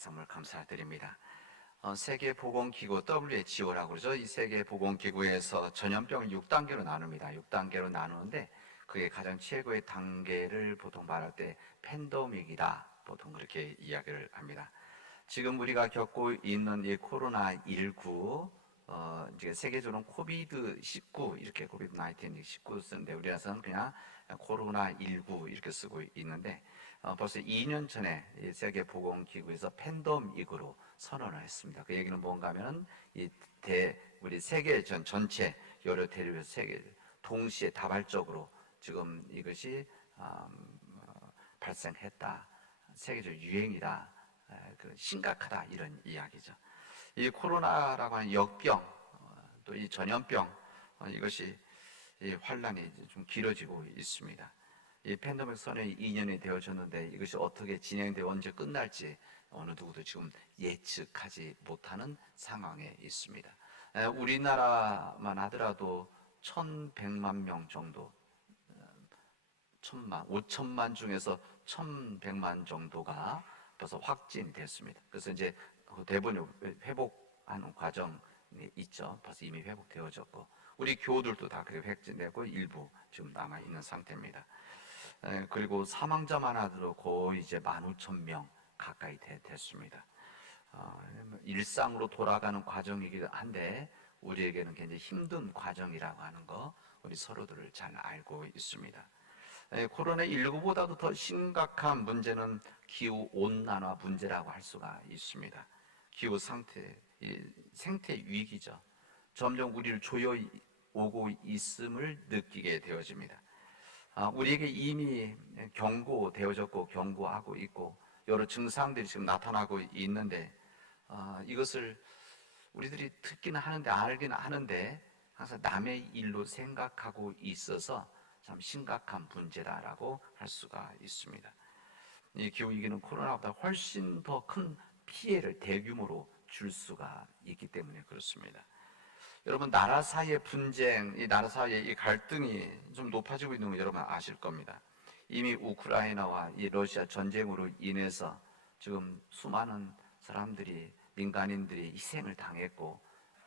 선물 감사드립니다. 세계보건기구 WHO라고 그러죠. 이 세계보건기구에서 전염병을 6단계로 나눕니다. 6단계로 나누는데 그게 가장 최고의 단계를 보통 말할 때 팬데믹이다, 보통 그렇게 이야기를 합니다. 지금 우리가 겪고 있는 이 코로나19, 이제 세계적으로는 코비드19 이렇게 코비드-19 19 쓰는데 우리나라에서는 그냥 코로나19 이렇게 쓰고 있는데 벌써 2년 전에 이 세계보건기구에서 팬데믹으로 선언을 했습니다. 그 얘기는 뭔가 하면은 우리 세계 전체 여러 대륙의 세계 동시에 다발적으로 지금 이것이 발생했다, 세계적 유행이다, 심각하다, 이런 이야기죠. 이 코로나라고 하는 역병, 또 이 전염병, 이것이 이 환란이 좀 길어지고 있습니다. 이 팬데믹 선언이 2년이 되어졌는데 이것이 어떻게 진행되어 언제 끝날지 어느 누구도 지금 예측하지 못하는 상황에 있습니다. 우리나라만 하더라도 1,100만 명 정도, 5천만 중에서 1,100만 정도가 벌써 확진이 됐습니다. 그래서 이제 대부분 회복하는 과정이 있죠. 벌써 이미 회복되어졌고, 우리 교우들도 다 그렇게 확진되고 일부 지금 남아 있는 상태입니다. 그리고 사망자만 하더라도 거의 이제 15,000명 가까이 됐습니다. 일상으로 돌아가는 과정이기도 한데 우리에게는 굉장히 힘든 과정이라고 하는 거 우리 서로들을 잘 알고 있습니다. 코로나19보다도 더 심각한 문제는 기후 온난화 문제라고 할 수가 있습니다. 기후 생태 위기죠. 점점 우리를 조여오고 있음을 느끼게 되어집니다. 우리에게 이미 경고되어졌고 경고하고 있고 여러 증상들이 지금 나타나고 있는데 이것을 우리들이 듣기는 하는데 알기는 하는데 항상 남의 일로 생각하고 있어서 참 심각한 문제다라고 할 수가 있습니다. 이 기후위기는 코로나보다 훨씬 더 큰 피해를 대규모로 줄 수가 있기 때문에 그렇습니다. 여러분, 나라 사이의 분쟁, 이 나라 사이의 이 갈등이 좀 높아지고 있는 거 여러분 아실 겁니다. 이미 우크라이나와 이 러시아 전쟁으로 인해서 지금 수많은 사람들이, 민간인들이 희생을 당했고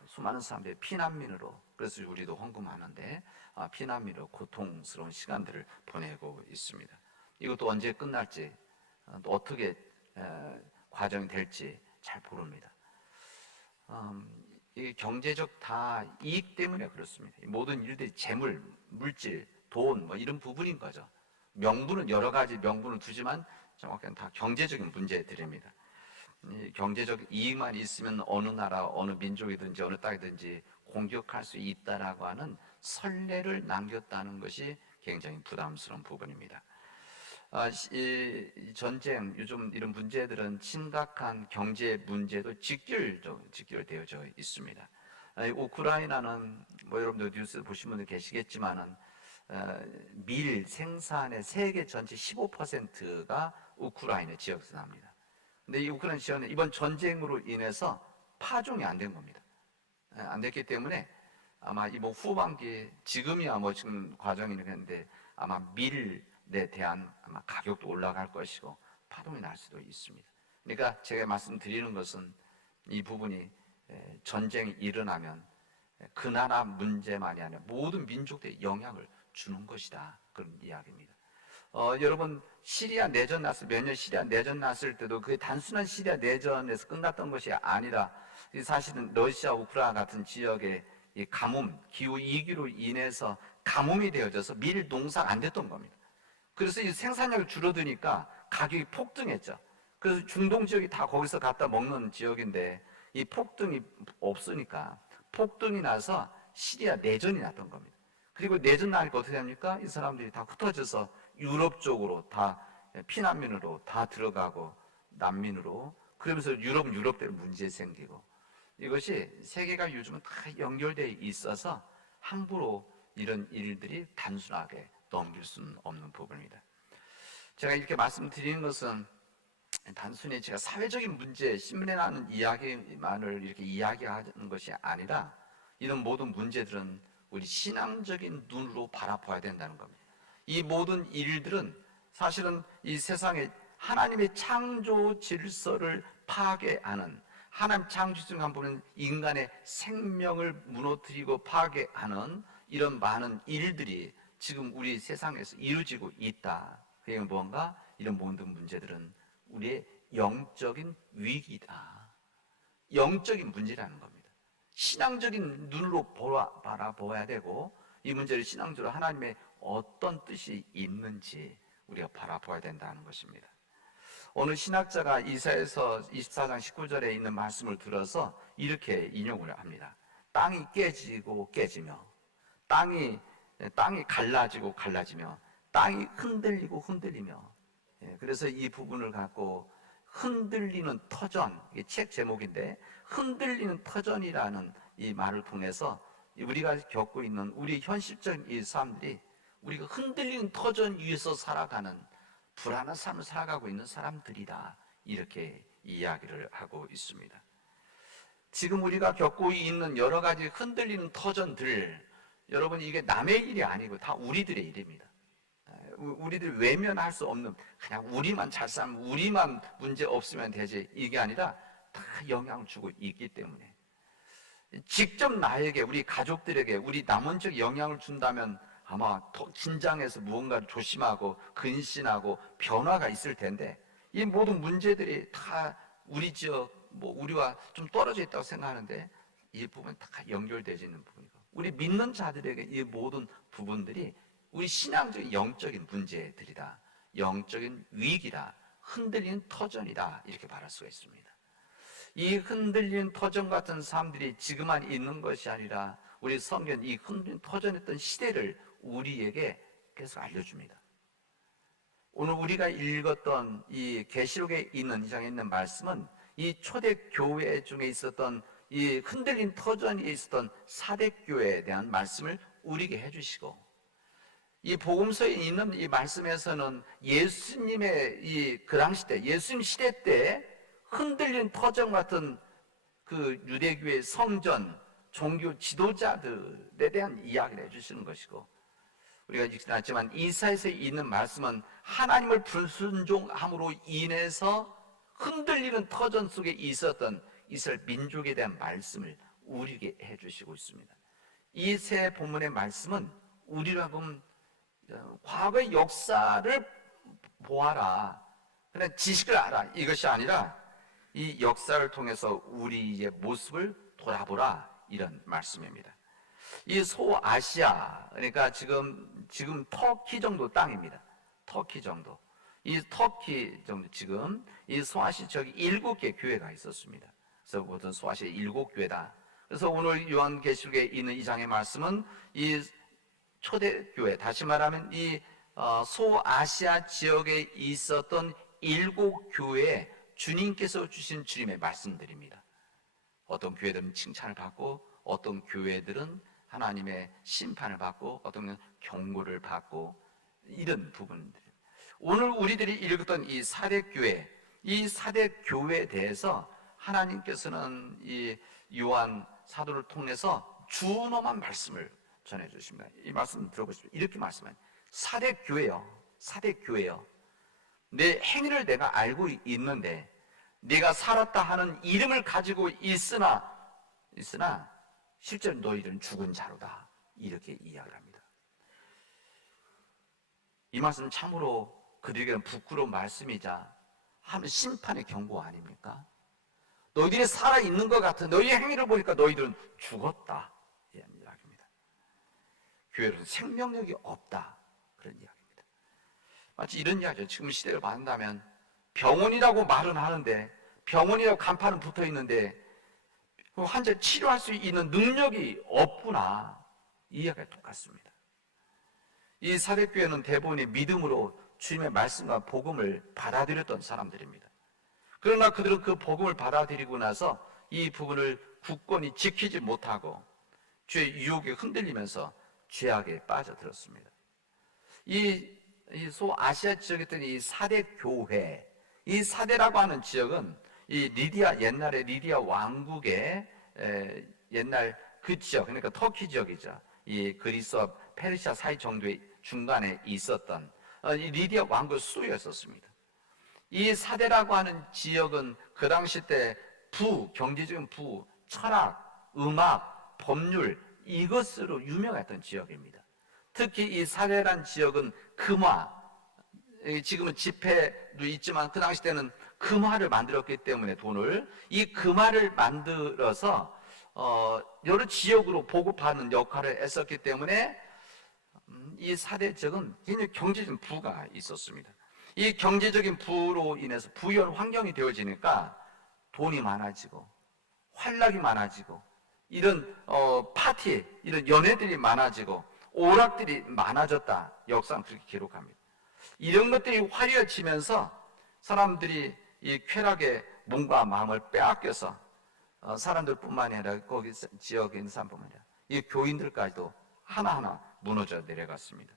수많은 사람들이 피난민으로, 그래서 우리도 헌금하는데 피난민으로 고통스러운 시간들을 보내고 있습니다. 이것도 언제 끝날지, 또 어떻게 과정이 될지 잘 모릅니다. 이 경제적 다 이익 때문에 그렇습니다. 모든 일들이 재물, 물질, 돈 뭐 이런 부분인 거죠. 명분은 여러 가지 명분을 두지만 정확하게 다 경제적인 문제들입니다. 경제적 이익만 있으면 어느 나라, 어느 민족이든지 어느 땅이든지 공격할 수 있다라고 하는 선례를 남겼다는 것이 굉장히 부담스러운 부분입니다. 이 전쟁, 요즘 이런 문제들은 심각한 경제 문제도 직결되어져 있습니다. 우크라이나는 뭐 여러분들 뉴스 보신 분들 계시겠지만은 밀 생산의 세계 전체 15%가 우크라이나 지역에서 납니다. 근데 이 우크라이나 지역은 이번 전쟁으로 인해서 파종이 안 된 겁니다. 안 됐기 때문에 아마 이 뭐 후반기, 지금이야 뭐 지금 과정이 있는데 아마 밀에 대한 아마 가격도 올라갈 것이고 파동이 날 수도 있습니다. 그러니까 제가 말씀드리는 것은 이 부분이 전쟁이 일어나면 그 나라 문제만이 아니라 모든 민족들에 영향을 주는 것이다, 그런 이야기입니다. 여러분, 시리아 내전 났을 몇 년 시리아 내전 났을 때도 그게 단순한 시리아 내전에서 끝났던 것이 아니라 사실은 러시아, 우크라이나 같은 지역의 이 가뭄, 기후 위기로 인해서 가뭄이 되어져서 밀 농사가 안 됐던 겁니다. 그래서 이 생산량이 줄어드니까 가격이 폭등했죠. 그래서 중동 지역이 다 거기서 갖다 먹는 지역인데 이 폭등이 없으니까 폭등이 나서 시리아 내전이 났던 겁니다. 그리고 내전 나니까 어떻게 됩니까? 이 사람들이 다 흩어져서 유럽 쪽으로 다 피난민으로 다 들어가고 난민으로, 그러면서 유럽대로 문제 생기고, 이것이 세계가 요즘은 다 연결되어 있어서 함부로 이런 일들이 단순하게 넘길 수는 없는 부분입니다. 제가 이렇게 말씀드리는 것은 단순히 제가 사회적인 문제, 신문에 나는 이야기만을 이렇게 이야기하는 것이 아니라 이런 모든 문제들은 우리 신앙적인 눈으로 바라봐야 된다는 겁니다. 이 모든 일들은 사실은 이 세상에 하나님의 창조 질서를 파괴하는, 하나님 창조 중 한 분은 인간의 생명을 무너뜨리고 파괴하는 이런 많은 일들이 지금 우리 세상에서 이루어지고 있다. 그게 뭔가 이런 모든 문제들은 우리의 영적인 위기다. 영적인 문제라는 겁니다. 신앙적인 눈으로 바라보아야 되고, 이 문제를 신앙적으로 하나님의 어떤 뜻이 있는지 우리가 바라보아야 된다는 것입니다. 어느 신학자가 이사야서 24장 19절에 있는 말씀을 들어서 이렇게 인용을 합니다. 땅이 깨지고 깨지며, 땅이 갈라지고 갈라지며, 땅이 흔들리고 흔들리며. 그래서 이 부분을 갖고 흔들리는 터전, 이게 책 제목인데, 흔들리는 터전이라는 이 말을 통해서 우리가 겪고 있는 우리 현실적인 이 사람들이 우리가 흔들리는 터전 위에서 살아가는 불안한 삶을 살아가고 있는 사람들이다, 이렇게 이야기를 하고 있습니다. 지금 우리가 겪고 있는 여러 가지 흔들리는 터전들, 여러분, 이게 남의 일이 아니고 다 우리들의 일입니다. 우리들 외면할 수 없는, 그냥 우리만 잘 살면, 우리만 문제 없으면 되지, 이게 아니라 다 영향을 주고 있기 때문에 직접 나에게, 우리 가족들에게 우리 남원적 영향을 준다면 아마 더 긴장해서 무언가를 조심하고 근신하고 변화가 있을 텐데, 이 모든 문제들이 다 우리 지역, 우리와 좀 떨어져 있다고 생각하는데, 이 부분이 다 연결되어 있는 부분이고, 우리 믿는 자들에게 이 모든 부분들이 우리 신앙적인 영적인 문제들이다, 영적인 위기다, 흔들리는 터전이다, 이렇게 말할 수가 있습니다. 이 흔들리는 터전 같은 사람들이 지금만 있는 것이 아니라 우리 성경 이 흔들린 터전했던 시대를 우리에게 계속 알려줍니다. 오늘 우리가 읽었던 이 계시록에 있는, 이 장에 있는 말씀은 이 초대 교회 중에 있었던 이 흔들린 터전이 있었던 사대 교회에 대한 말씀을 우리에게 해주시고, 이 복음서에 있는 이 말씀에서는 예수님의 그 당시 때, 예수님 시대 때 흔들린 터전 같은 그 유대교의 성전, 종교 지도자들에 대한 이야기를 해주시는 것이고, 우리가 지났지만 이사야서에 있는 말씀은 하나님을 불순종함으로 인해서 흔들리는 터전 속에 있었던 이스라엘 민족에 대한 말씀을 우리에게 해주시고 있습니다. 이 세 본문의 말씀은 우리가 보면 과거의 역사를 보아라, 그냥 지식을 알아, 이것이 아니라 이 역사를 통해서 우리의 모습을 돌아보라, 이런 말씀입니다. 이 소아시아, 그러니까 지금 터키 정도 땅입니다. 터키 정도. 이 터키 정도, 지금 이 소아시아 지역에 7개 교회가 있었습니다. 그래서 모든 소아시아 7교회다. 그래서 오늘 요한계시록에 있는 이 장의 말씀은 이 초대교회, 다시 말하면 이 소아시아 지역에 있었던 7교회에 주님께서 주신 주님의 말씀들입니다. 어떤 교회들은 칭찬을 받고, 어떤 교회들은 하나님의 심판을 받고, 어떤 교회는 경고를 받고, 이런 부분들. 오늘 우리들이 읽었던 이 사대교회, 이 사대교회에 대해서 하나님께서는 이 요한 사도를 통해서 준엄한 말씀을 전해주십니다. 이 말씀 들어보십시오. 이렇게 말씀해요. 사대교회요. 내 행위를 내가 알고 있는데, 네가 살았다 하는 이름을 가지고 있으나 실제로 너희들은 죽은 자로다, 이렇게 이야기를 합니다. 이 말씀은 참으로 그들에게는 부끄러운 말씀이자 하는 심판의 경고 아닙니까? 너희들이 살아있는 것 같은 너희의 행위를 보니까 너희들은 죽었다, 이런 이야기입니다. 교회는 생명력이 없다, 그런 이야기입니다. 마치 이런 이야기죠. 지금 시대를 봤다면 병원이라고 말은 하는데, 병원이라고 간판은 붙어 있는데 환자를 치료할 수 있는 능력이 없구나, 이 이야기가 똑같습니다. 이 사대교회는 대부분이 믿음으로 주님의 말씀과 복음을 받아들였던 사람들입니다. 그러나 그들은 그 복음을 받아들이고 나서 이 부분을 굳건히 지키지 못하고 죄의 유혹에 흔들리면서 죄악에 빠져들었습니다. 이 소아시아 지역에 있던 이 사대교회, 이 사대라고 하는 지역은 이 옛날에 리디아 왕국의 옛날 그 지역, 그러니까 터키 지역이죠. 이 그리스와 페르시아 사이 정도의 중간에 있었던 이 리디아 왕국 수도였었습니다. 이 사대라고 하는 지역은 그 당시 때 경제적인 철학, 음악, 법률 이것으로 유명했던 지역입니다. 특히 이 사대란 지역은 금화, 지금은 지폐도 있지만 그 당시 때는 금화를 만들었기 때문에 이 금화를 만들어서 여러 지역으로 보급하는 역할을 했었기 때문에 이 사대 지역은 굉장히 경제적인 부가 있었습니다. 이 경제적인 부로 인해서 부유한 환경이 되어지니까 돈이 많아지고 환락이 많아지고 이런 파티, 이런 연애들이 많아지고 오락들이 많아졌다. 역사는 그렇게 기록합니다. 이런 것들이 화려해지면서 사람들이 이 쾌락에 몸과 마음을 빼앗겨서 사람들뿐만 아니라 거기 지역에 있는 사람뿐만 아니라 이 교인들까지도 하나하나 무너져 내려갔습니다.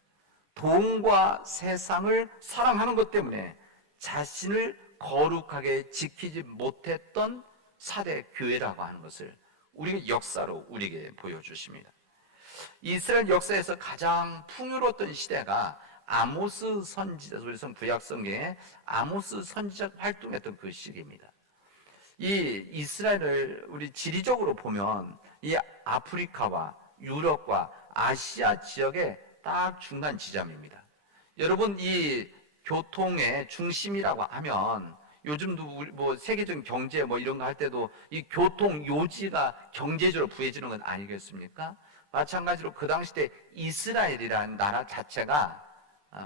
돈과 세상을 사랑하는 것 때문에 자신을 거룩하게 지키지 못했던 사대 교회라고 하는 것을 우리 역사로 우리에게 보여주십니다. 이스라엘 역사에서 가장 풍요로웠던 시대가 아모스 선지자, 우리 구약 성경에 아모스 선지자 활동했던 그 시기입니다. 이 이스라엘을 우리 지리적으로 보면 이 아프리카와 유럽과 아시아 지역의 딱 중간 지점입니다. 여러분, 이 교통의 중심이라고 하면 요즘도 뭐 세계적인 경제 뭐 이런 거 할 때도 이 교통 요지가 경제적으로 부해지는 건 아니겠습니까? 마찬가지로 그 당시 때 이스라엘이라는 나라 자체가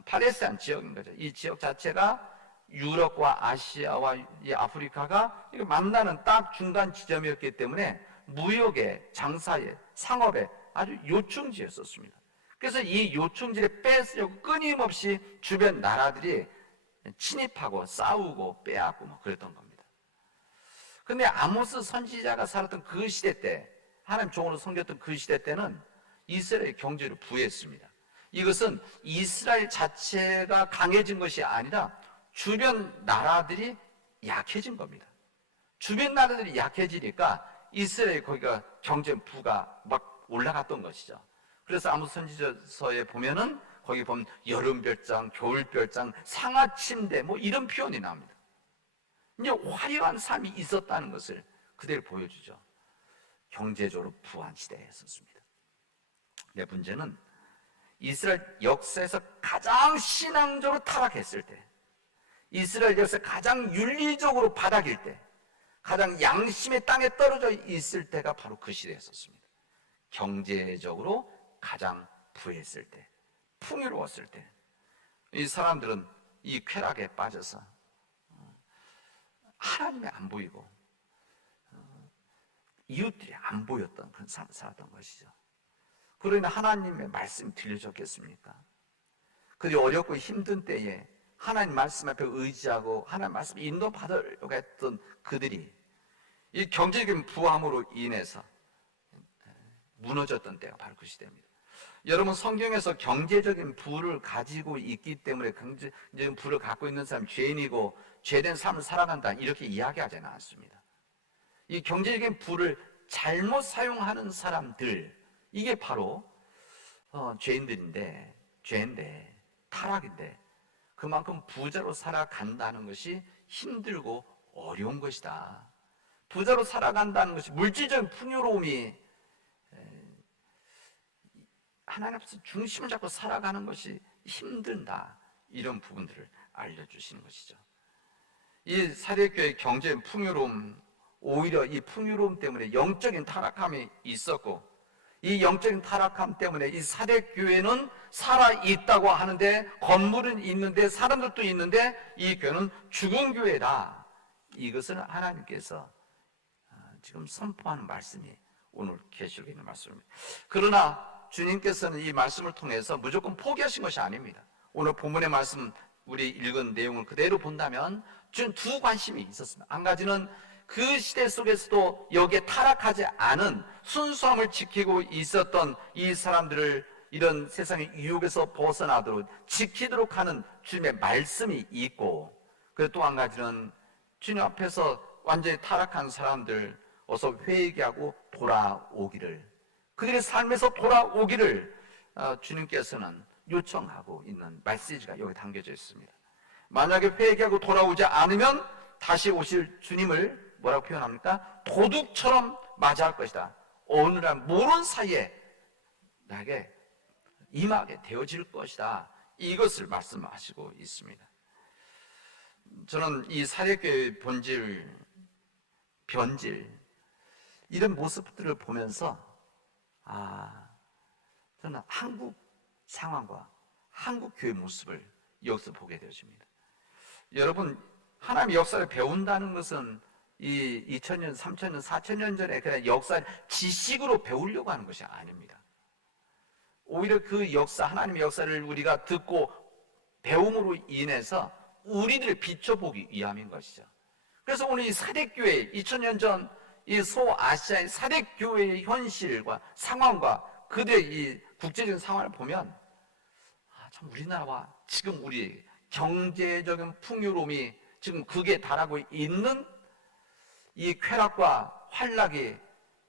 팔레스타인 지역인 거죠. 이 지역 자체가 유럽과 아시아와 이 아프리카가 만나는 딱 중간 지점이었기 때문에 무역의, 장사의, 상업의 아주 요충지였었습니다. 그래서 이 요충지를 뺏으려고 끊임없이 주변 나라들이 침입하고 싸우고 빼앗고 뭐 그랬던 겁니다. 근데 아모스 선지자가 살았던 그 시대 때, 하나님 종으로 섬겼던 그 시대 때는 이스라엘의 경제를 부했습니다. 이것은 이스라엘 자체가 강해진 것이 아니라 주변 나라들이 약해진 겁니다. 주변 나라들이 약해지니까 이스라엘 거기가 경제 부가 막 올라갔던 것이죠. 그래서 아모스 선지자서에 보면은 거기 보면 여름별장, 겨울별장, 상하침대 뭐 이런 표현이 나옵니다. 이제 화려한 삶이 있었다는 것을 그대로 보여주죠. 경제적으로 부한 시대였었습니다. 근데 문제는 이스라엘 역사에서 가장 신앙적으로 타락했을 때, 이스라엘 역사에서 가장 윤리적으로 바닥일 때, 가장 양심의 땅에 떨어져 있을 때가 바로 그 시대였었습니다. 경제적으로 가장 부했을 때, 풍요로웠을 때, 이 사람들은 이 쾌락에 빠져서 하나님이 안 보이고 이웃들이 안 보였던 그런 삶을 살았던 것이죠. 그러니 하나님의 말씀이 들려졌겠습니까? 그들이 어렵고 힘든 때에 하나님 말씀 앞에 의지하고 하나님 말씀 인도받으려고 했던 그들이 이 경제적인 부함으로 인해서 무너졌던 때가 바로 그 시대입니다. 여러분, 성경에서 경제적인 부를 가지고 있기 때문에 경제적인 부를 갖고 있는 사람 죄인이고 죄된 삶을 살아간다 이렇게 이야기하지는 않습니다. 이 경제적인 부를 잘못 사용하는 사람들, 이게 바로 죄인들인데, 죄인데, 타락인데 그만큼 부자로 살아간다는 것이 힘들고 어려운 것이다. 부자로 살아간다는 것이 물질적인 풍요로움이 하나님 앞에서 중심을 잡고 살아가는 것이 힘든다. 이런 부분들을 알려주시는 것이죠. 이 사대교회의 경제 풍요로움, 오히려 이 풍요로움 때문에 영적인 타락함이 있었고, 이 영적인 타락함 때문에 이 사대교회는 살아있다고 하는데, 건물은 있는데 사람들도 있는데 이 교회는 죽은 교회다. 이것을 하나님께서 지금 선포하는 말씀이 오늘 계시록에 있는 말씀입니다. 그러나 주님께서는 이 말씀을 통해서 무조건 포기하신 것이 아닙니다. 오늘 본문의 말씀 우리 읽은 내용을 그대로 본다면 주는 두 관심이 있었습니다. 한 가지는 그 시대 속에서도 여기에 타락하지 않은 순수함을 지키고 있었던 이 사람들을 이런 세상의 유혹에서 벗어나도록 지키도록 하는 주님의 말씀이 있고, 그리고 또 한 가지는 주님 앞에서 완전히 타락한 사람들 어서 회개하고 돌아오기를, 그들의 삶에서 돌아오기를 주님께서는 요청하고 있는 메시지가 여기 담겨져 있습니다. 만약에 회개하고 돌아오지 않으면 다시 오실 주님을 뭐라고 표현합니까? 도둑처럼 맞이할 것이다. 어느 날 모르는 사이에 나에게 임하게 되어질 것이다. 이것을 말씀하시고 있습니다. 저는 이 사대교회의 본질, 변질 이런 모습들을 보면서 저는 한국 상황과 한국 교회 모습을 여기서 보게 되어집니다. 여러분, 하나님의 역사를 배운다는 것은 이 2000년, 3000년, 4000년 전에 그냥 역사 지식으로 배우려고 하는 것이 아닙니다. 오히려 그 역사, 하나님의 역사를 우리가 듣고 배움으로 인해서 우리들을 비춰보기 위함인 것이죠. 그래서 오늘 이 사대교회, 2000년 전 이 소아시아의 사대교회의 현실과 상황과 그들의 이 국제적인 상황을 보면 참 우리나라와 지금 우리 경제적인 풍요로움이 지금 극에 달하고 있는 이 쾌락과 환락이,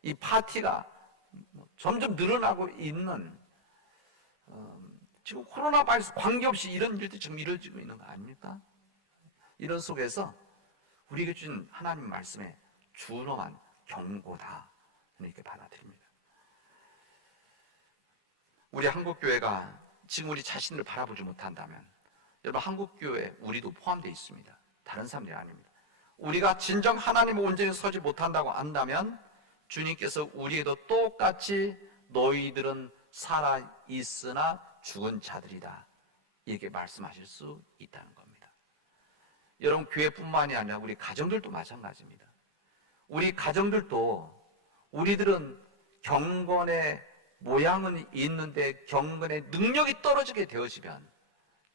이 파티가 점점 늘어나고 있는 지금 코로나 바이러스 관계없이 이런 일들이 지금 이루어지고 있는 거 아닙니까? 이런 속에서 우리에게 준 하나님 말씀의 준엄한 경고다, 이렇게 받아들입니다. 우리 한국교회가 지금 우리 자신을 바라보지 못한다면, 여러분, 한국교회 우리도 포함되어 있습니다. 다른 사람들이 아닙니다. 우리가 진정 하나님을 온전히 서지 못한다고 한다면 주님께서 우리에게도 똑같이 너희들은 살아있으나 죽은 자들이다, 이렇게 말씀하실 수 있다는 겁니다. 여러분, 교회뿐만이 아니라 우리 가정들도 마찬가지입니다. 우리 가정들도 우리들은 경건의 모양은 있는데 경건의 능력이 떨어지게 되어지면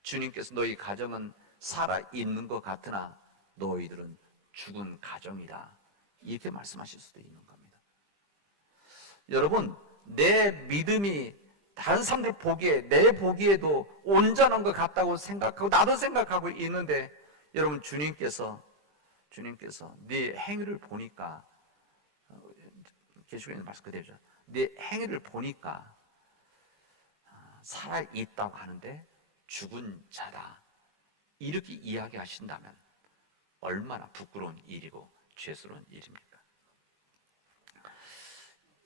주님께서 너희 가정은 살아있는 것 같으나 너희들은 죽은 가정이다, 이렇게 말씀하실 수도 있는 겁니다. 여러분, 내 믿음이 다른 사람들 보기에, 내 보기에도 온전한 것 같다고 생각하고 나도 생각하고 있는데, 여러분, 주님께서 네 행위를 보니까, 계시록에 있는 말씀 그대로죠. 네 행위를 보니까 살아있다고 하는데 죽은 자다, 이렇게 이야기하신다면 얼마나 부끄러운 일이고 죄스러운 일입니까?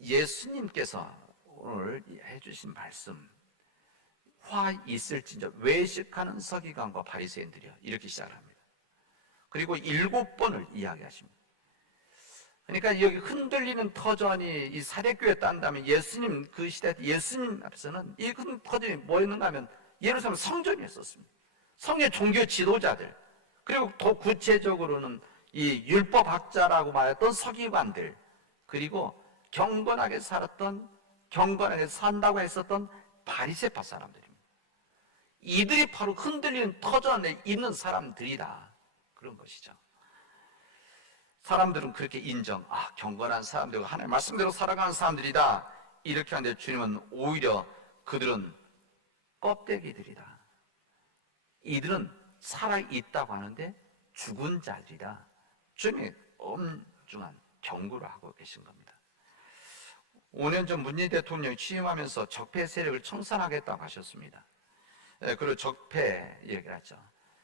예수님께서 오늘 해주신 말씀, 화 있을진저 외식하는 서기관과 바리새인들이여, 이렇게 시작을 합니다. 그리고 7번을 이야기하십니다. 그러니까 여기 흔들리는 터전이 이 사대교회에 딴다면 예수님, 그 시대 예수님 앞에서는 이 큰 터전이 뭐였는가 하면 예루살렘 성전이었었습니다. 성의 종교 지도자들, 그리고 더 구체적으로는 이 율법학자라고 말했던 서기관들, 그리고 경건하게 산다고 했었던 바리새파 사람들입니다. 이들이 바로 흔들리는 터전에 있는 사람들이다, 그런 것이죠. 사람들은 그렇게 인정, 경건한 사람들과 하나님의 말씀대로 살아가는 사람들이다, 이렇게 하는데 주님은 오히려 그들은 껍데기들이다, 이들은 살아있다고 하는데 죽은 자들이다, 주님이 엄중한 경고를 하고 계신 겁니다. 5년 전 문재인 대통령이 취임하면서 적폐 세력을 청산하겠다고 하셨습니다. 그리고 적폐 얘기를 하죠.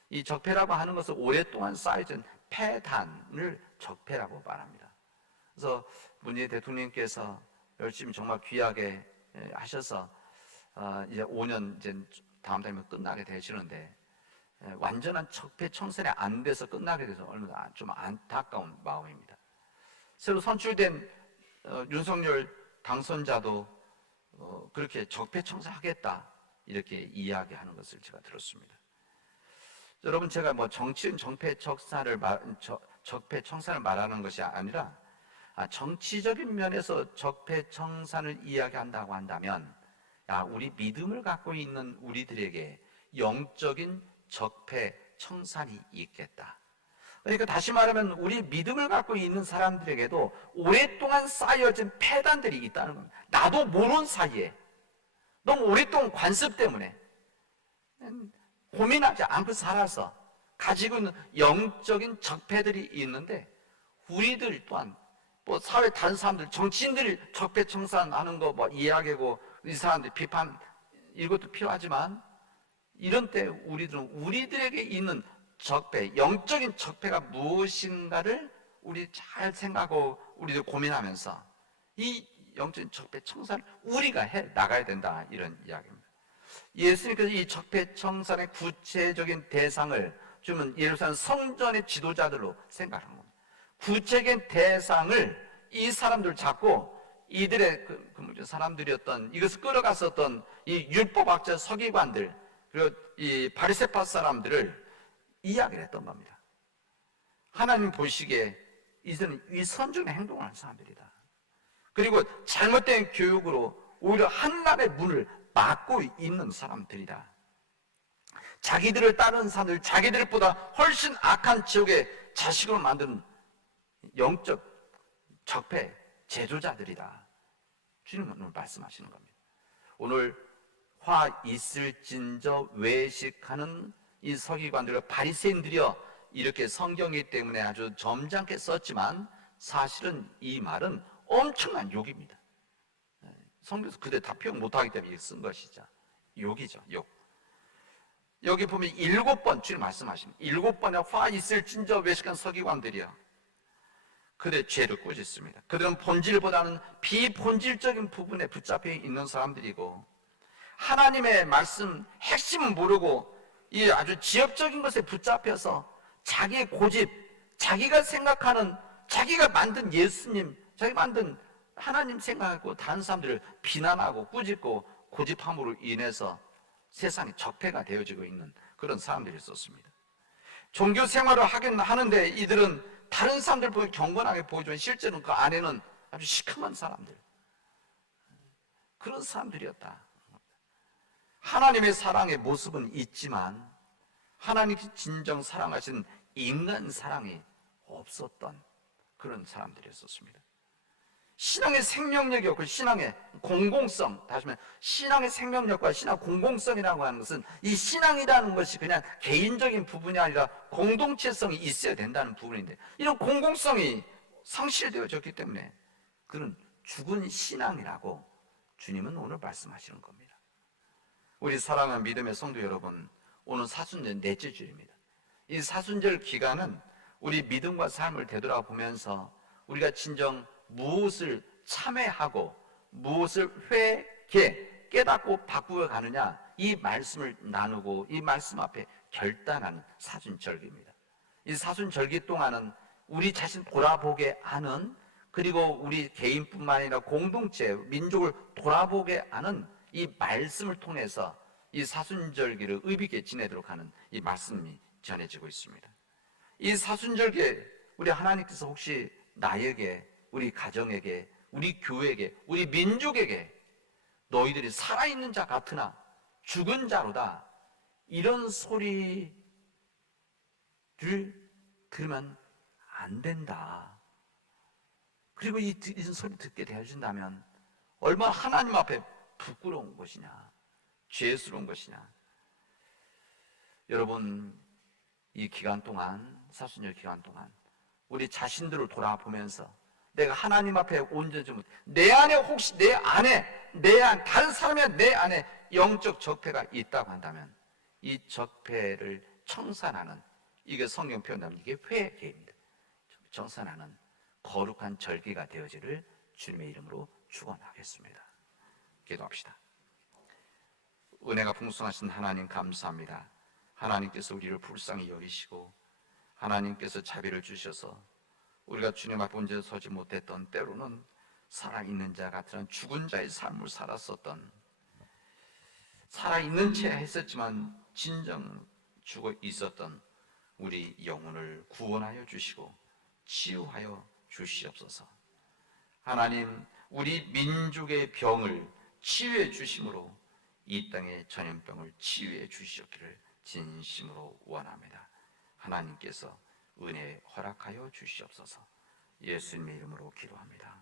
이 적폐라고 하는 것은 오랫동안 쌓여진 폐단을 적폐라고 말합니다. 그래서 문재인 대통령께서 열심히 정말 귀하게 하셔서 이제 5년 이제 다음 달이면 끝나게 되시는데, 완전한 적폐 청산이 안 돼서 끝나게 돼서 얼마나 좀 안타까운 마음입니다. 새로 선출된 윤석열 당선자도 그렇게 적폐 청산하겠다, 이렇게 이야기하는 것을 제가 들었습니다. 여러분, 제가 정치인 적폐 청산을 말하는 것이 아니라 정치적인 면에서 적폐 청산을 이야기한다고 한다면 우리 믿음을 갖고 있는 우리들에게 영적인 적폐 청산이 있겠다. 그러니까 다시 말하면 우리 믿음을 갖고 있는 사람들에게도 오랫동안 쌓여진 폐단들이 있다는 겁니다. 나도 모르는 사이에 너무 오랫동안 관습 때문에 고민하지 않고 살아서 가지고 있는 영적인 적폐들이 있는데, 우리들 또한 사회 다른 사람들, 정치인들이 적폐 청산하는 거 이야기하고 이 사람들 비판, 이것도 필요하지만 이런 때 우리들은 우리들에게 있는 적폐, 영적인 적폐가 무엇인가를 우리 잘 생각하고 우리도 고민하면서 이 영적인 적폐 청산을 우리가 해 나가야 된다, 이런 이야기입니다. 예수님께서 이 적폐 청산의 구체적인 대상을 주면 예루살렘 성전의 지도자들로 생각하는 겁니다. 구체적인 대상을 이 사람들 잡고 이들의 사람들이었던, 이것을 끌어갔었던 이 율법학자 서기관들, 그리고 이 바리새파 사람들을 이야기를 했던 겁니다. 하나님 보시기에 이들은 위선적인 행동을 하는 사람들이다. 그리고 잘못된 교육으로 오히려 하나님의 문을 막고 있는 사람들이다. 자기들을 따르는 사람들, 자기들보다 훨씬 악한 지옥의 자식으로 만드는 영적 적폐 제조자들이다. 주님은 오늘 말씀하시는 겁니다. 오늘 화 있을진저 외식하는 이 서기관들과 바리새인들이여, 이렇게 성경이기 때문에 아주 점잖게 썼지만 사실은 이 말은 엄청난 욕입니다. 성경에서 그대 다 표현 못하기 때문에 쓴 것이죠. 욕이죠, 욕. 여기 보면 7번 주님 말씀하십니다. 7번에 화 있을진저 외식한 서기관들이여, 그들의 죄를 꾸짖습니다. 그들은 본질보다는 비본질적인 부분에 붙잡혀 있는 사람들이고, 하나님의 말씀 핵심은 모르고 이 아주 지엽적인 것에 붙잡혀서 자기의 고집, 자기가 생각하는, 자기가 만든 예수님, 자기 만든 하나님 생각하고 다른 사람들을 비난하고 꾸짖고 고집함으로 인해서 세상에 적폐가 되어지고 있는 그런 사람들이 있었습니다. 종교 생활을 하긴 하는데 이들은 다른 사람들 보면 경건하게 보이지만 실제로는 그 안에는 아주 시커먼 사람들, 그런 사람들이었다. 하나님의 사랑의 모습은 있지만 하나님이 진정 사랑하신 인간 사랑이 없었던 그런 사람들이었습니다. 신앙의 생명력이 없고 신앙의 공공성, 다시 말하면 신앙의 생명력과 신앙 공공성이라고 하는 것은 이 신앙이라는 것이 그냥 개인적인 부분이 아니라 공동체성이 있어야 된다는 부분인데, 이런 공공성이 상실되어졌기 때문에 그런 죽은 신앙이라고 주님은 오늘 말씀하시는 겁니다. 우리 사랑하는 믿음의 성도 여러분, 오늘 사순절 넷째 주일입니다. 이 사순절 기간은 우리 믿음과 삶을 되돌아보면서 우리가 진정 무엇을 참회하고 무엇을 회개, 깨닫고 바꾸어 가느냐, 이 말씀을 나누고 이 말씀 앞에 결단하는 사순절기입니다. 이 사순절기 동안은 우리 자신 돌아보게 하는, 그리고 우리 개인뿐만 아니라 공동체, 민족을 돌아보게 하는 이 말씀을 통해서 이 사순절기를 의미 있게 지내도록 하는 이 말씀이 전해지고 있습니다. 이 사순절기에 우리 하나님께서 혹시 나에게, 우리 가정에게, 우리 교회에게, 우리 민족에게 너희들이 살아있는 자 같으나 죽은 자로다, 이런 소리를 들으면 안 된다. 그리고 이 소리 듣게 되어진다면 얼마나 하나님 앞에 부끄러운 것이냐, 죄스러운 것이냐. 여러분, 이 기간 동안, 사순절 기간 동안 우리 자신들을 돌아보면서 내가 하나님 앞에 온전히 내 안에, 혹시 내 안에, 다른 사람의 내 안에 영적 적폐가 있다고 한다면 이 적폐를 청산하는, 이게 성경 표현하면 이게 회개입니다. 청산하는 거룩한 절기가 되어지를 주님의 이름으로 축원하겠습니다. 기도합시다. 은혜가 풍성하신 하나님 감사합니다. 하나님께서 우리를 불쌍히 여기시고 하나님께서 자비를 주셔서 우리가 주님 앞에 온전히 서지 못했던, 때로는 살아있는 자 같은 죽은 자의 삶을 살았었던, 살아있는 채 했었지만 진정 죽어 있었던 우리 영혼을 구원하여 주시고 치유하여 주시옵소서. 하나님, 우리 민족의 병을 치유해 주심으로 이 땅의 전염병을 치유해 주시옵기를 진심으로 원합니다. 하나님께서 은혜 허락하여 주시옵소서. 예수님의 이름으로 기도합니다.